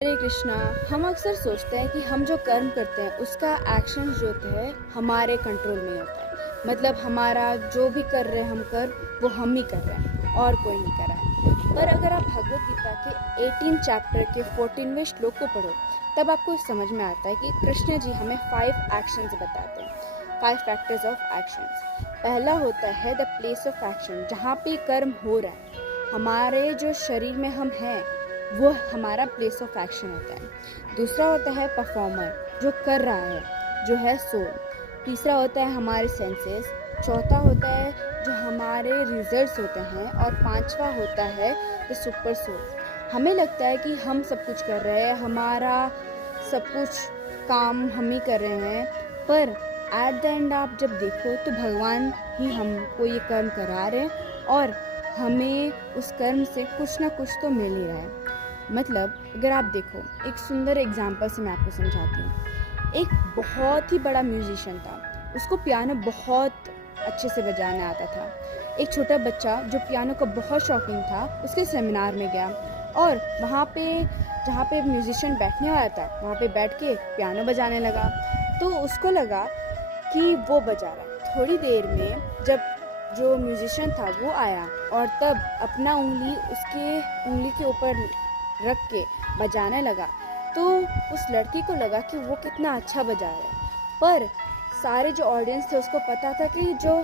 हरे कृष्णा। हम अक्सर सोचते हैं कि हम जो कर्म करते हैं उसका एक्शन जो होता है हमारे कंट्रोल में होता है। मतलब हमारा जो भी कर रहे हैं हम वो हम ही कर रहे हैं और कोई नहीं कर रहा है। पर अगर आप भगवत गीता के 18 चैप्टर के 14वें श्लोक को पढ़ो तब आपको समझ में आता है कि कृष्ण जी हमें 5 एक्शंस बताते हैं, 5 फैक्टर्स ऑफ एक्शंस। पहला होता है द प्लेस ऑफ एक्शन, जहाँ पे कर्म हो रहा है। हमारे जो शरीर में हम हैं वो हमारा प्लेस ऑफ एक्शन होता है। दूसरा होता है परफॉर्मर, जो कर रहा है, जो है सोल। तीसरा होता है हमारे सेंसेस। चौथा होता है जो हमारे रिजल्ट्स होते हैं। और पांचवा होता है द सुपर सोल। हमें लगता है कि हम सब कुछ कर रहे हैं, हमारा सब कुछ काम हम ही कर रहे हैं, पर एट द एंड आप जब देखो तो भगवान ही हमको ये कर्म करा रहे हैं और हमें उस कर्म से कुछ ना कुछ तो मिल ही रहा है। मतलब अगर आप देखो, एक सुंदर एग्जाम्पल से मैं आपको समझाती हूँ। एक बहुत ही बड़ा म्यूजिशियन था, उसको पियानो बहुत अच्छे से बजाना आता था। एक छोटा बच्चा जो पियानो का बहुत शौकीन था उसके सेमिनार में गया और वहाँ पे जहाँ पे म्यूजिशियन बैठने वाला था वहाँ पे बैठ के पियानो बजाने लगा। तो उसको लगा कि वो बजा रहा है। थोड़ी देर में जब जो म्यूजिशियन था वो आया और तब अपना उंगली उसके उंगली के ऊपर रख के बजाने लगा, तो उस लड़की को लगा कि वो कितना अच्छा बजा रहा है। पर सारे जो ऑडियंस थे उसको पता था कि जो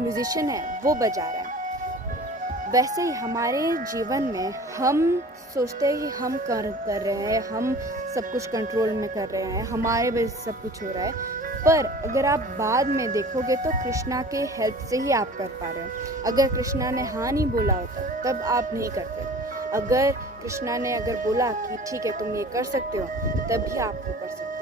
म्यूजिशियन है वो बजा रहा है। वैसे ही हमारे जीवन में हम सोचते हैं कि हम कर रहे हैं, हम सब कुछ कंट्रोल में कर रहे हैं, हमारे वजह से सब कुछ हो रहा है। पर अगर आप बाद में देखोगे तो कृष्णा के हेल्प से ही आप कर पा रहे हैं। अगर कृष्णा ने हाँ नहीं बोला होता तब आप नहीं करते। अगर कृष्णा ने अगर बोला कि ठीक है तुम ये कर सकते हो, तभी आप वो कर सकते हो।